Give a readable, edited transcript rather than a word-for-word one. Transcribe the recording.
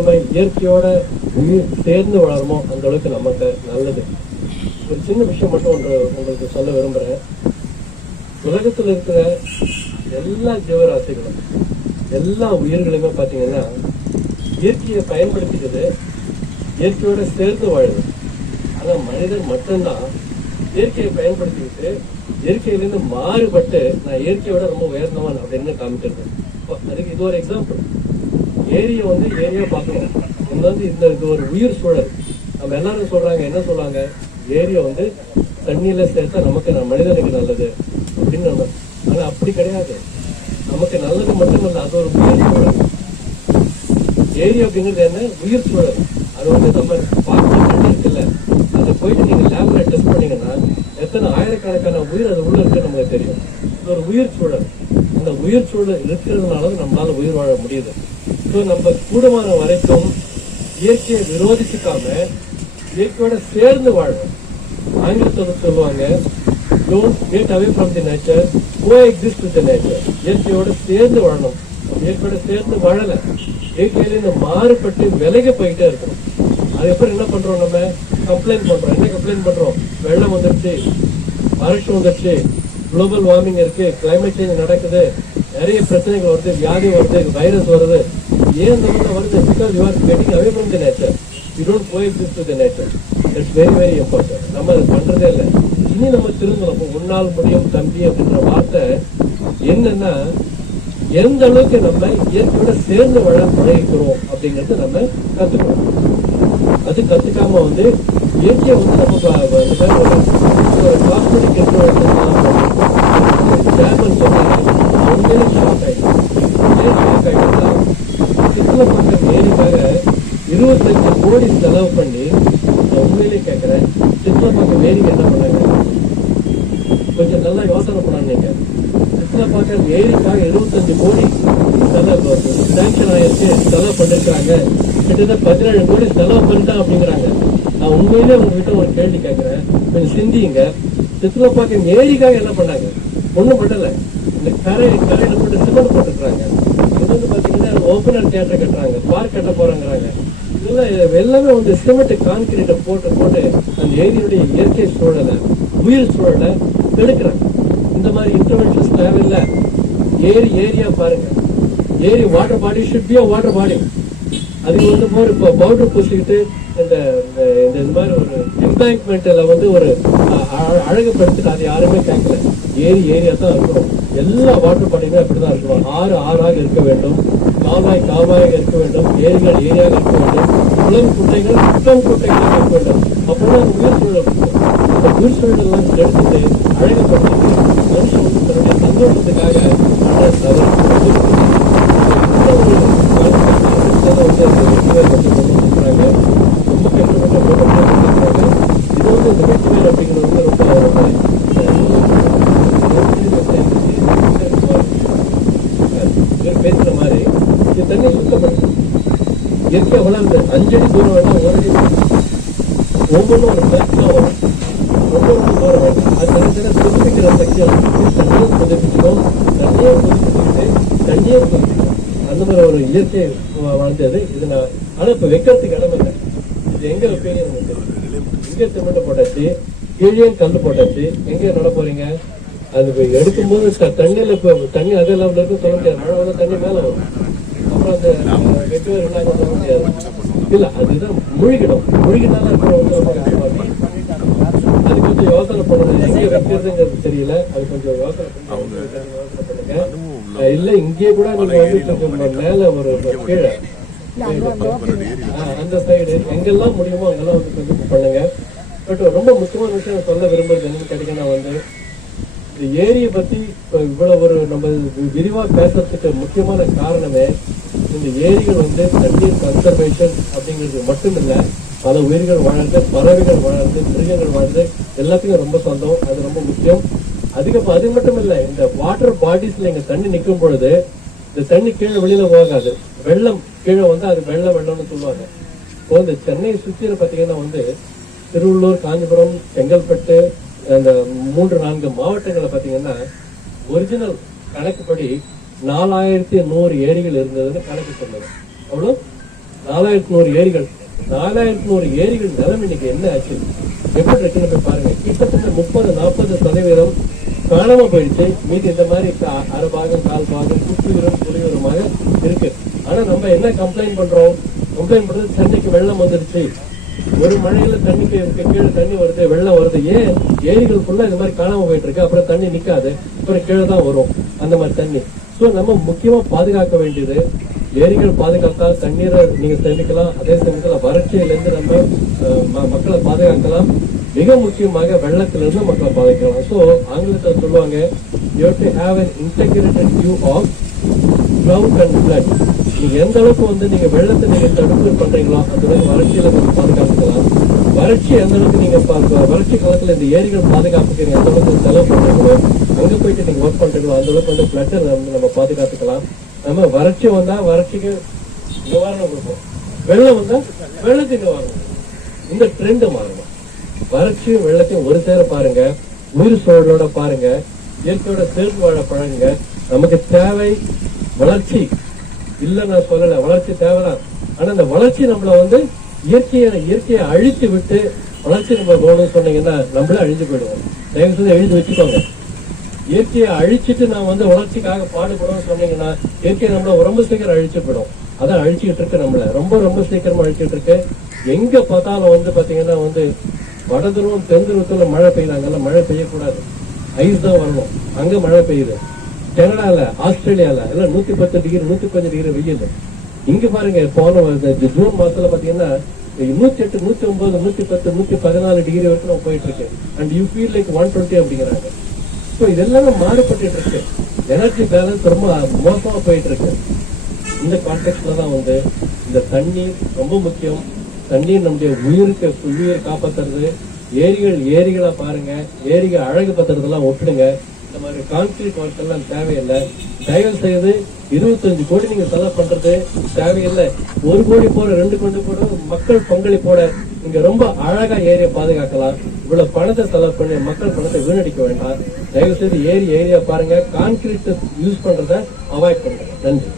நம்ம இயற்கையோட சேர்ந்து வளருமோ அந்த அளவுக்கு நமக்கு நல்லது. ஒரு சின்ன விஷயம் மட்டும் ஒன்று உங்களுக்கு சொல்ல விரும்புறேன். உலகத்தில் இருக்கிற எல்லா ஜீவராசிகளும் எல்லா உயிர்களுமே பார்த்தீங்கன்னா இயற்கையை பயன்படுத்திக்கிறது, இயற்கையோட சேர்ந்து வாழுது. ஆனா மனிதன் மட்டும்தான் இயற்கையை பயன்படுத்திக்கிட்டு இயற்கையிலிருந்து மாறுபட்டு நான் இயற்கையோட ரொம்ப உயர்ந்தவன் அப்படின்னு காமிக்கிறது. அதுக்கு இது ஒரு எக்ஸாம்பிள். ஏரியை ஏரியா பார்க்கணும். இது ஒரு உயிர் சூழல். நம்ம எல்லாரும் சொல்றாங்க, என்ன சொல்றாங்க, ஏரியை தண்ணியில சேர்த்தா நமக்கு மனிதனுக்கு நல்லது அப்படின்னு நம்ம. ஆனா அப்படி கிடையாது. நமக்கு நல்லது மட்டுமல்ல, அது ஒரு உயிர் சூழல். ஏரி அப்படிங்கிறது என்ன? உயிர் சூழல். அது நம்ம பார்க்க இருக்குல்ல, அதை போயிட்டு நீங்க லேப்ல டெஸ்ட் பண்ணீங்கன்னா எத்தனை ஆயிரக்கணக்கான உயிர் அது உள்ள இருக்கு நமக்கு தெரியும். இது ஒரு உயிர் சூழல். அந்த உயிர் சூழல் இருக்கிறதுனால நம்மளால உயிர் வாழ முடியுது. நம்ம கூடுமான வரைக்கும் இயற்கையை விரோதிச்சுக்காம இயற்கையோட சேர்ந்து வாழணும். ஆங்கிலத்துல சொல்லுவாங்க, don't get away from the nature, coexist with the nature. இயற்கையோட சேர்ந்து வாழணும். இயற்கையோட சேர்ந்து வாழல, இயற்கையில இந்த மாறுபட்டு விலகி போயிட்டே இருக்கணும். அதுக்கப்புறம் என்ன பண்றோம், நம்ம கம்ப்ளைண்ட் பண்றோம். என்ன கம்ப்ளைண்ட் பண்றோம்? வெள்ளம் வந்துருச்சு, வறட்சி வந்துருச்சு, குளோபல் வார்மிங் இருக்கு, கிளைமேட் சேஞ்ச் நடக்குது, நிறைய பிரச்சனைகள் வருது, வியாதி வருது, வைரஸ் வருது. ஏன் இந்த மாதிரி வருது? Because you are getting away from the nature. You don't coexist with the nature. It's very very important. நம்ம அது பண்றதே இல்லை. இனி நம்ம திரும்பணும். உன்னால் முடியும் தம்பி அப்படின்ற வார்த்தை என்னன்னா, எந்த அளவுக்கு நம்ம இயற்கையோட சேர்ந்து வாழ பழகிக்கிறோம் அப்படிங்கறது நம்ம கத்துக்கணும். அது கத்துக்காம இயற்கையை நம்ம காஸ்மெட்டிக் சித்தலப்பாக்கம் ஏரிக்காக 25 கோடி செலவு பண்ணி, நான் உண்மையிலே கேட்கிறேன், சித்தலப்பாக்கம் ஏரிக்கு என்ன பண்ணாங்க? கொஞ்சம் நல்லா யோசனை பண்ணாங்க. சித்தலப்பாக்கம் ஏரிக்காக 25 கோடி செலவு சாங்ஷன் ஆயிடுச்சு, செலவு பண்ணிருக்காங்க. கிட்டத்தட்ட 17 கோடி செலவு பண்ணிட்டான் அப்படிங்கிறாங்க. நான் உண்மையிலே உங்ககிட்ட ஒரு கேள்வி கேட்கிறேன், கொஞ்சம் சிந்திங்க. சித்தலப்பாக்கம் ஏரிக்காக என்ன பண்ணாங்க? ஒண்ணும் பண்ணல. இந்த கரையில போட்டு சிமெண்ட் போட்டுக்கிறாங்க. இது பாத்தீங்கன்னா ஓபனர் தியேட்டர் கட்டுறாங்க, பார்க் கட்ட போறாங்கிறாங்க. இதெல்லாம் எல்லாமே சிமெண்ட் கான்கிரீட்டை போட்டு அந்த ஏரியுடைய இயற்கை சூழலை, உயிர் சூழலை கெடுக்கிறாங்க. இந்த மாதிரி இன்டர்வென்ஷன்ஸ் தேவையில்லை. ஏரியா பாருங்க. ஏரி water body should be a water body. அதுக்கு இப்போ பவுடர் பூசிக்கிட்டு இந்த மாதிரி ஒரு எம்பேங்க்மெண்ட்ல ஒரு அழகுபடுத்திட்டு அது யாருமே கேட்கல. ஏரியா தான் இருக்கணும். எல்லா வாட்டர் பாடியுமே அப்படிதான் இருக்கணும். ஆறாக இருக்க வேண்டும், காவாயாக இருக்க வேண்டும், ஏரியாக இருக்க வேண்டும், குளம் குட்டைகள் குட்டைகளாக இருக்க வேண்டும். அப்பதான் உயிர் சூழல் இருக்கும். அந்த உயிர் சூழல் எல்லாம் எடுத்துட்டு அழகுபடுத்திட்டு மனுஷன் தன்னுடைய சந்தோஷத்துக்காக ரொம்ப கஷ்டப்பட்ட இது இந்த வெற்றிவேல் அப்படிங்கிறது ரொம்ப பேசுற மாதிரி இது தண்ணி சுத்தப்படுத்தும். இயற்கை வளர்ந்து 5 அடி தூரம் வேண்டாம், 1 அடி ஒவ்வொன்றும் ஒரு மேக்ஸிமம் வரும். ஒவ்வொரு தூரம் வேண்டாம். அது தனித்தன புதுப்பிக்கிற சக்தி தண்ணியை புதுப்பிக்கணும். தண்ணியே புதுப்பிக்கணும். அந்த மாதிரி ஒரு இயற்கை வாழ்ந்தது இது. ஆனா இப்ப வைக்கிறதுக்கு இடம் இல்லை. இது எங்க வைப்பீங்க நமக்கு தெரியும். இங்க சிமெண்ட் போட்டாச்சு, கீழே கல் போட்டாச்சு. எங்க நட போறீங்க? அது எடுக்கும்போது தண்ணியில தண்ணி அதே லெவலில் இருக்கும், சொல்ல முடியாது. மழை வந்து தண்ணி மேல வரும். அப்புறம் அந்த வெட்டு சொல்ல முடியாது. இல்ல அதுதான் முழுகிடும். முழுகினாலும் அது கொஞ்சம் யோசனை பண்ணணும். எங்க வைக்கிறதுங்கிறது தெரியல. அது கொஞ்சம் யோசனை பண்ணுங்க. இல்ல இங்கே கூட நீங்க கொஞ்சம் மேல ஒரு கீழே அந்த சைடு எங்கெல்லாம் முடியுமோ அங்கெல்லாம் கொஞ்சம் பண்ணுங்க. பட் ரொம்ப முக்கியமான விஷயம் சொல்ல விரும்புறது என்னன்னு கேட்டீங்கன்னா இந்த ஏரியை பத்தி இவ்வளவு நம்ம விரிவா பேசுறதுக்கு முக்கியமான காரணமே இந்த ஏரிகள் தண்ணீர் கன்சர்வேஷன் அப்படிங்கிறது மட்டும் இல்ல, பல உயிர்கள் வாழ்றது, பறவைகள் வாழ்றது, மிருகங்கள் வாழ்றது எல்லாத்துக்கும் ரொம்ப சொந்தம். அது ரொம்ப முக்கியம். அது மட்டும் இல்ல, இந்த வாட்டர் பாடிஸ்ல இங்க தண்ணி நிற்கும் பொழுது இந்த தண்ணி கீழே வெளியில போகாது. வெள்ளம் கீழே அது வெள்ளம்னு சொல்லுவாங்க. இப்போ இந்த சென்னையை சுற்றில பாத்தீங்கன்னா திருவள்ளூர், காஞ்சிபுரம், செங்கல்பட்டு அந்த 3-4 மாவட்டங்களை பாத்தீங்கன்னா ஒரிஜினல் கணக்குப்படி 4100 ஏரிகள் இருந்ததுன்னு கணக்கு சொன்னது. அவ்வளவு 4100 ஏரிகள் 4100 ஏரிகள் நிலம் இன்னைக்கு என்ன ஆச்சு, எப்படி இருக்குன்னு போய் பாருங்க. கிட்டத்தட்ட 30-40% காணாம போயிடுச்சு. மீதி இந்த மாதிரி அரை பாகம் கால் பாகம் புலியூரமாக இருக்கு. ஆனா நம்ம என்ன கம்ப்ளைண்ட் பண்றது சென்னைக்கு வெள்ளம் வந்துருச்சு, ஒரு மழையில தண்ணிக்கு கீழே தண்ணி வருது, வெள்ளம் வருது. ஏன் ஏரிகள் ஃபுல்லா இந்த மாதிரி காணாம போயிட்டு இருக்கு. அப்புறம் தண்ணி நிக்காது, அப்புறம் கீழே தான் வரும் அந்த மாதிரி தண்ணி. சோ நம்ம முக்கியமா பாதுகாக்க வேண்டியது ஏரிகள் பாதுகாத்தா தண்ணீரை நீங்க சேமிக்கலாம், அதே சமயத்துல வறட்சியிலிருந்து நம்ம மக்களை பாதுகாக்கலாம், மிக முக்கியமாக வெள்ளத்திலிருந்து மக்களை பாதுகாக்கலாம். சோ ஆங்கிலத்தில் சொல்லுவாங்க, you have to have an integrated view of drought and flood. நீங்க எந்த அளவுக்கு நீங்க வெள்ளத்தை நீங்க தடுப்பு பண்றீங்களோ அந்த அளவுக்கு வறட்சியில நீங்க பாதுகாத்துக்கலாம். வறட்சி எந்த அளவுக்கு நீங்க வறட்சி காலத்துல இந்த ஏரிகள் பாதுகாப்புக்கு எந்த அளவுக்கு செலவு பண்றீங்களோ, அங்க போயிட்டு நீங்க ஒர்க் பண்றீங்களோ அந்த அளவுக்கு பிளட்டை நம்ம பாதுகாத்துக்கலாம். நம்ம வறட்சி வந்தா வறட்சிக்கு நிவாரணம் கொடுப்போம், வெள்ளம் வந்தா வெள்ளத்துக்கு நிவாரணம். இந்த ட்ரெண்ட் மாறணும். வறட்சியும் வெள்ளத்தையும் ஒரு சேர பாருங்க, உயிர் சூழலோட பாருங்க, இயற்கையோட சேர்ந்து வாழ பழகுங்க. நமக்கு தேவை வளர்ச்சி இல்ல, நான் சொல்லல, வளர்ச்சி தேவைதான். ஆனா அந்த வளர்ச்சி நம்மள இயற்கையை அழித்து விட்டு வளர்ச்சி நம்ம போகணும்னு சொன்னீங்கன்னா நம்மளே அழிஞ்சு போயிடுவோம். தயவு செஞ்சு எழுதி வச்சுக்கோங்க. இயற்கையை அழிச்சிட்டு நான் வளர்ச்சிக்காக பாடுபடும் சொன்னீங்கன்னா இயற்கையை நம்மள ரொம்ப சீக்கிரம் அழிச்சு போயிடும். அதான் அழிச்சுட்டு இருக்கு, நம்மள ரொம்ப சீக்கிரமா அழிச்சிட்டு இருக்கு. எங்க பார்த்தாலும் பாத்தீங்கன்னா வடதுருவம் தென்துருவத்துல மழை பெய்யுறாங்கல்ல, மழை பெய்யக்கூடாது, ஐஸ் தான் வரணும். அங்க மழை பெய்யுது. கனடால ஆஸ்திரேலியால எல்லாம் 110 டிகிரி 105 டிகிரி வெயில். இங்க பாருங்க, போன ஜூன் மாசத்துல பாத்தீங்கன்னா 108, 109, 110, 114 டிகிரி வரைக்கும் நம்ம போயிட்டு இருக்கு. அண்ட் யூ ஃபீல் லைக் 120 அப்படிங்கிறாங்க. ஸோ இதெல்லாம் மாறுபட்டு இருக்கு. எனர்ஜி பேலன்ஸ் ரொம்ப மோசமா போயிட்டு இருக்கு. இந்த கான்டெக்ட்ல தான் இந்த தண்ணீர் ரொம்ப முக்கியம். தண்ணீர் நம்முடைய உயிரை காப்பாத்துறது. ஏரிகளை பாருங்க, ஏரிகள் அழகு பத்துறதெல்லாம் ஒட்டுடுங்க. இந்த மாதிரி கான்கிரீட் ஒர்க் எல்லாம் தேவையில்லை. தயவு செய்து 25 கோடி நீங்க செலவு பண்றது தேவையில்லை. 1 கோடி போட 2 கோடி போட மக்கள் பங்களிப்போட நீங்க ரொம்ப அழகா ஏரியை பாதுகாக்கலாம். இவ்வளவு பணத்தை செலவு பண்ணி மக்கள் பணத்தை வீணடிக்க வேண்டாம். தயவு செய்து ஏரியா பாருங்க, கான்கிரீட் யூஸ் பண்றத அவாய்ட் பண்ணுங்க. நன்றி.